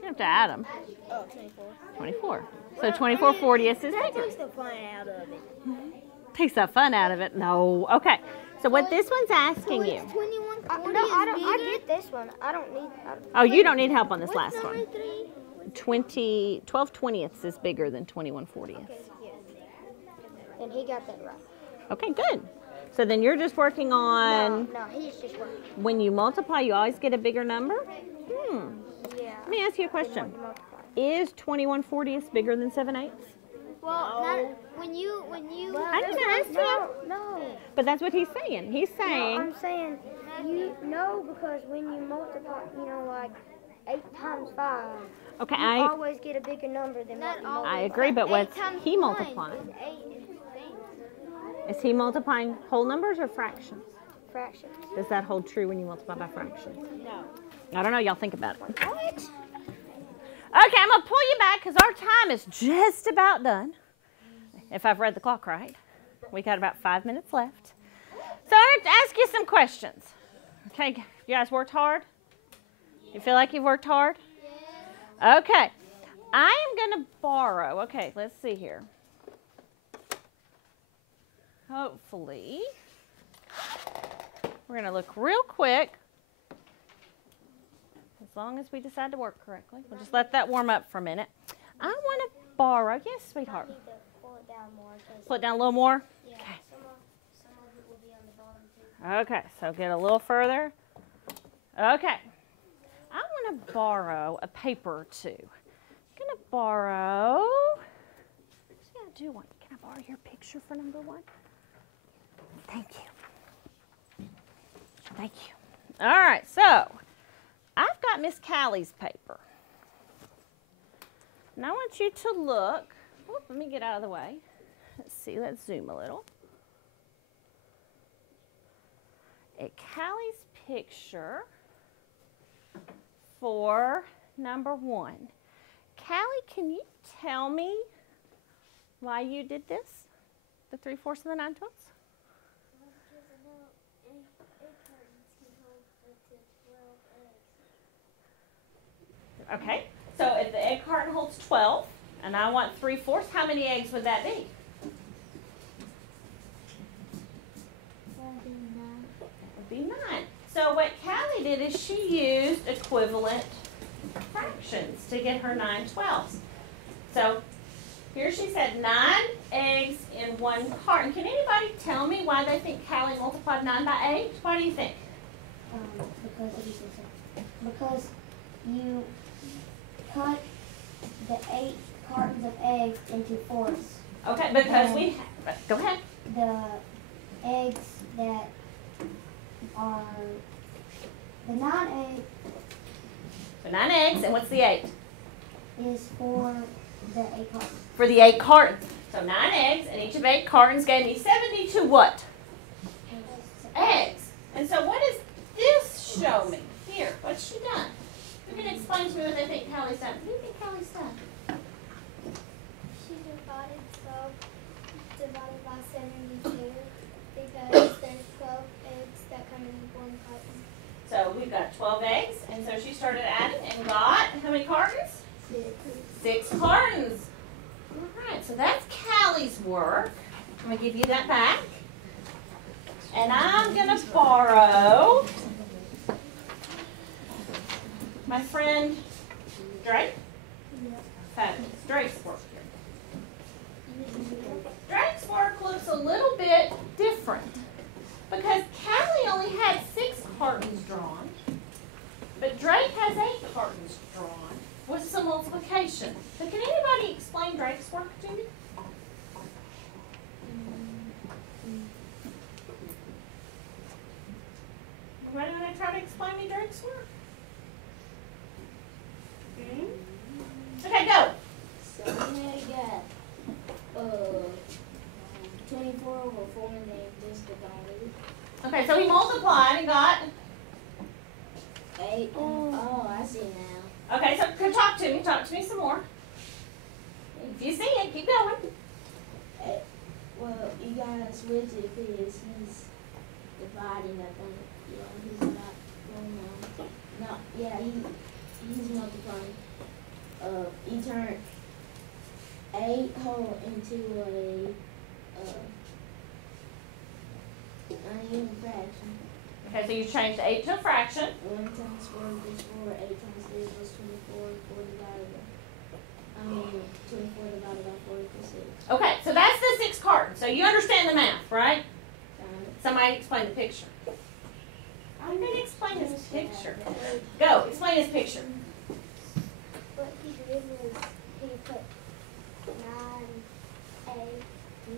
You have to add them. 24. 24. So 24 40ths is That bigger. takes the fun out of it. Takes the fun out of it. No. Okay. So what this one's asking you. 21 No, 40 I is get this one. I don't need. Oh, you don't need help on this What's last number one. 3? 12 20ths is bigger than 21 40ths. And he got that right. Okay, good. So then you're just working on, No, he's just working. when you multiply, you always get a bigger number? Yeah. Let me ask you a question. Multiply. Is 21 40ths bigger than 7/8? Well, when you I didn't ask you. No. But that's what he's saying. He's No, saying, I'm saying you know because when you multiply, like 8 times 5, okay, you I always get a bigger number than what you multiply. agree, but what's he multiplying? Is he multiplying whole numbers or fractions? Fractions. Does that hold true when you multiply by fractions? No. I don't know. Y'all think about it. What? Okay, I'm going to pull you back because our time is just about done. If I've read the clock right. We got about 5 minutes left. So I have to ask you some questions. Okay, you guys worked hard? You feel like you've worked hard? Okay. I am going to borrow. Okay, let's see here. Hopefully, we're going to look real quick. As long as we decide to work correctly. We'll just let that warm up for a minute. I want to borrow. Yes, sweetheart. Need to pull it down more. 'cause Pull it down a little more. yeah, Okay. some of it will be on the bottom too. Okay, so get a little further. Okay. I want to borrow a paper or two. I'm going to borrow. Actually, I do want. Can I borrow your picture for number 1? Thank you. Thank you. All right, so I've got Miss Callie's paper. And I want you to look. Whoop, let me get out of the way. Let's see, let's zoom a little. At Callie's picture for number 1. Callie, can you tell me why you did this? The 3/4 and the 9/12? Okay, so if the egg carton holds 12, and I want 3/4, how many eggs would that be? That would be 9. So what Callie did is she used equivalent fractions to get her 9/12. So here she said 9 eggs in 1 carton. Can anybody tell me why they think Callie multiplied 9 by 8? Why do you think? Because you cut the 8 cartons of eggs into 4ths. Okay, because go ahead. The eggs that are the 9 eggs So 9 eggs, and what's the 8? is for the 8 cartons. For the 8 cartons. So 9 eggs, and each of 8 cartons gave me 72 what? Eggs. And so what does this show me? Here, what's she done? Who can explain to me what they think Callie's done? What do you think Callie's done? She divided by 72 because there's 12 eggs that come in 1 carton. So we've got 12 eggs, and so she started adding and got how many cartons? 6 cartons. All right, so that's Callie's work. I'm going to give you that back. And I'm going to borrow my friend Drake. Fabulous. Drake's work here. Drake's work looks a little bit different because Callie only had 6 cartons drawn, but Drake has 8 cartons drawn with some multiplication. So can anybody explain Drake's work to me? Anybody want to try to explain me Drake's work? Okay, go. So now you got 24 over 4 and then just divided. Okay, so he multiplied and got. 8. Oh, I see now. Okay, so talk to me. Talk to me some more. If you see it, keep going. Well, you gotta switch it because he's dividing, I think. Yeah, he's not going on. No, yeah, he's multiplying. He turned 8 whole into a uneven fraction. Okay, so you changed 8 to a fraction. 1 times 4 equals 4, 8 times 3 equals 24, 4 divided by 24 divided by 4 equals 6. Okay, so that's the 6 cartons. So you understand the math, right? Somebody explain the picture. I'm going to explain this picture. Go, explain this picture. What he did was he put 9 eggs in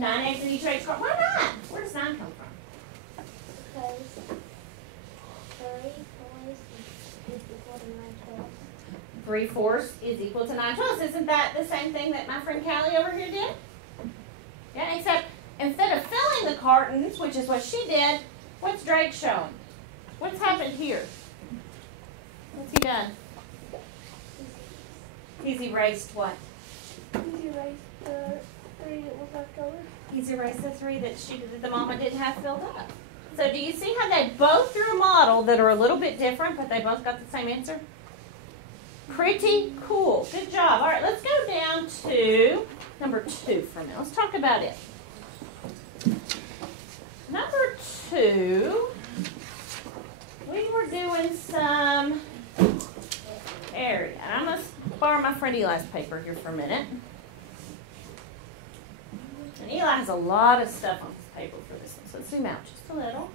9 eggs in each egg carton. Why 9? Where does 9 come from? because 3/4 is equal to 9/12. 3/4 is equal to 9/12. Isn't that the same thing that my friend Callie over here did? Yeah, except instead of filling the cartons, which is what she did, what's Drake showing? What's happened here? What's he done? He's erased what? He erased the 3 that was left over. He's erased the 3 that the mama didn't have filled up. So do you see how they both drew a model that are a little bit different, but they both got the same answer? Pretty cool. Good job. All right, let's go down to number 2 for a minute. Let's talk about it. Number 2, we were doing some area. I'm going to borrow my friend Eli's paper here for a minute. And Eli has a lot of stuff on his paper for this one, so let's zoom out just a little.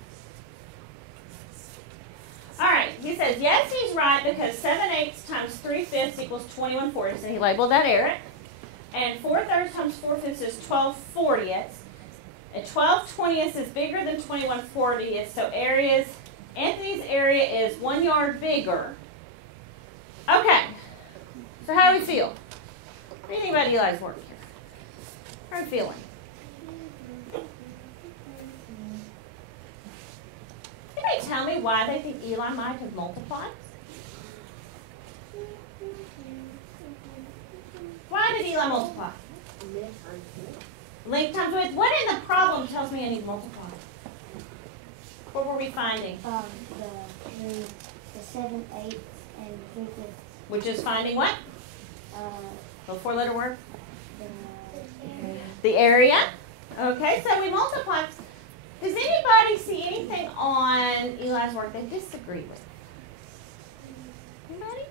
All right, he says, yes, he's right because 7/8 times 3/5 equals 21/40. And he labeled that Eric. And 4/3 times 4/5 is 12/40. And 12/20 is bigger than 21/40. So Anthony's area is 1 yard bigger. Okay, so how do we feel? What do you think about Eli's work here? How are you feeling? Anybody tell me why they think Eli might have multiplied? Why did Eli multiply? Length times width. What in the problem tells me I need to multiply? What were we finding? The 7/8 and 3/5. Which is finding what? The four-letter word? The area. Okay, so we multiply. Does anybody see anything on Eli's work they disagree with? Anybody?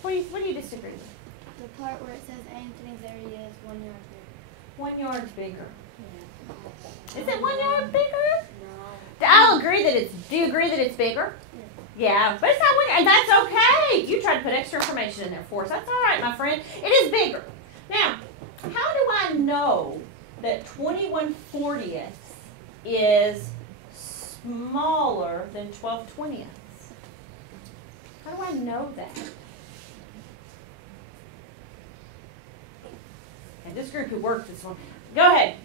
What do you disagree with? The part where it says Anthony's area is 1 yard bigger. 1 yard's bigger. Is it 1 yard bigger? No. I'll agree that it's. Do you agree that it's bigger? Yeah, but it's not 1 yard, and that's okay. You tried to put extra information in there for us. That's all right, my friend. It is bigger. Now, how do I know that 21/40 is smaller than 12/20? How do I know that? And this group who worked this one. Go ahead.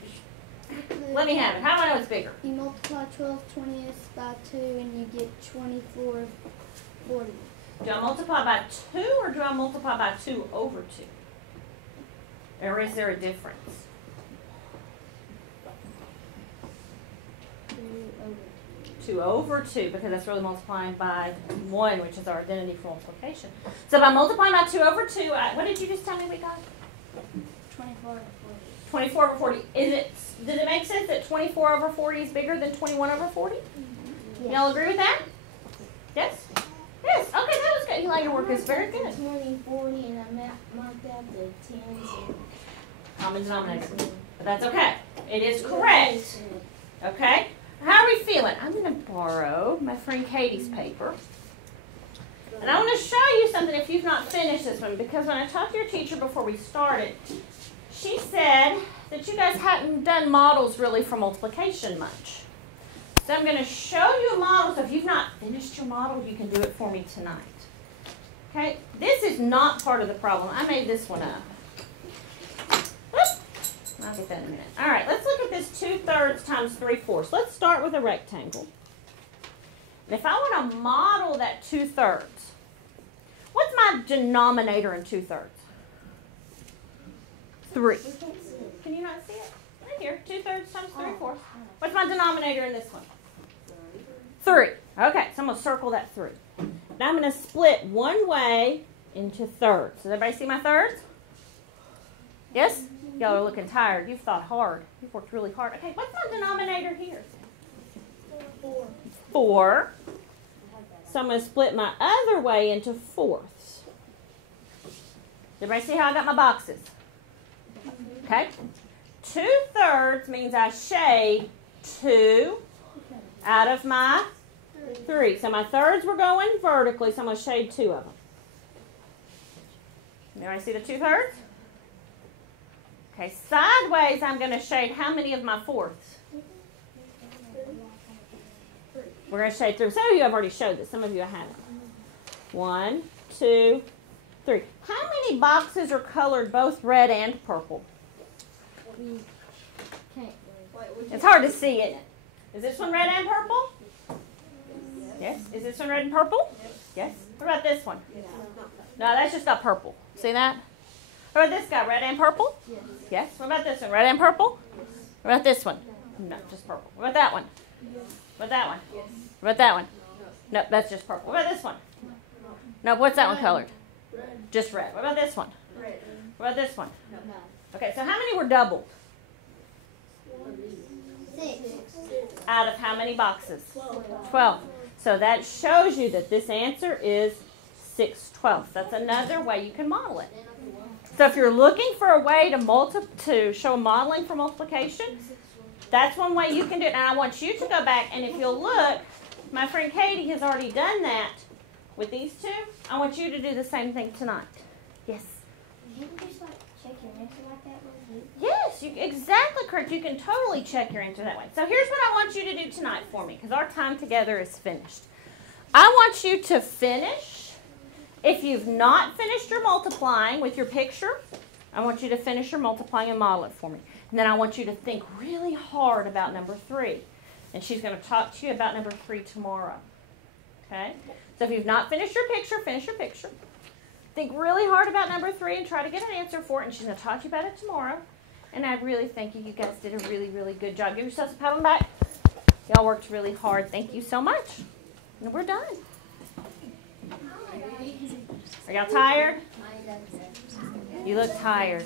Let me have it. How do I know it's bigger? You multiply 12/20 by 2 and you get 24/40. Do I multiply by 2 or do I multiply by 2 over 2? Or is there a difference? 2 over 2, because that's really multiplying by 1, which is our identity for multiplication. So by multiplying by 2 over 2, what did you just tell me we got? 24/40. 24 over 40. Does it make sense that 24 over 40 is bigger than 21 over 40? Yes. Y'all agree with that? Yes? Yes. Okay, that was good. Eli, your work is very good. 20, 40, and I marked out the tens. Common denominator. But that's okay. It is correct. Okay? How are we feeling? I'm going to borrow my friend Katie's paper. And I want to show you something if you've not finished this one, because when I talked to your teacher before we started, she said that you guys hadn't done models really for multiplication much. So I'm going to show you a model, so if you've not finished your model, you can do it for me tonight. Okay? This is not part of the problem. I made this one up. I'll get that in a minute. All right, let's look at this 2/3 times 3/4. Let's start with a rectangle. And if I want to model that 2/3, what's my denominator in 2/3? 3. Can you not see it? Right here, 2/3 times 3/4. What's my denominator in this one? 3. Okay, so I'm going to circle that 3. Now I'm going to split one way into thirds. Does everybody see my thirds? Yes? Y'all are looking tired. You've thought hard. You've worked really hard. Okay, what's my denominator here? 4. So I'm going to split my other way into fourths. Everybody see how I got my boxes? Okay. 2/3 means I shade 2 out of my 3. So my thirds were going vertically, so I'm going to shade 2 of them. Everybody see the 2/3? Okay, sideways I'm going to shade how many of my fourths? We're going to shade 3. Some of you have already showed this. Some of you I haven't. 1, 2, 3. How many boxes are colored both red and purple? It's hard to see, isn't it? Is this one red and purple? Yes. Is this one red and purple? Yes. What about this one? No, that's just not purple. See that? What about this guy, red and purple? Yes. What about this one, red and purple? What about this one? No, just purple. What about that one? What about that one? What about that one? No, that's just purple. What about this one? No, what's that one colored? Just red. What about this one? What about this one? Okay, so how many were doubled? 6. Out of how many boxes? 12. So that shows you that this answer is 6/12. That's another way you can model it. So if you're looking for a way to show modeling for multiplication, that's one way you can do it. And I want you to go back, and if you'll look, my friend Katie has already done that with these two. I want you to do the same thing tonight. Yes? You can just check your answer like that with you. Yes, exactly correct. You can totally check your answer that way. So here's what I want you to do tonight for me, because our time together is finished. I want you to finish. If you've not finished your multiplying with your picture, I want you to finish your multiplying and model it for me. And then I want you to think really hard about number 3. And she's going to talk to you about number 3 tomorrow. Okay? So if you've not finished your picture, finish your picture. Think really hard about number 3 and try to get an answer for it. And she's going to talk to you about it tomorrow. And I really thank you. You guys did a really, really good job. Give yourselves a pat on the back. Y'all worked really hard. Thank you so much. And we're done. Are y'all tired? You look tired.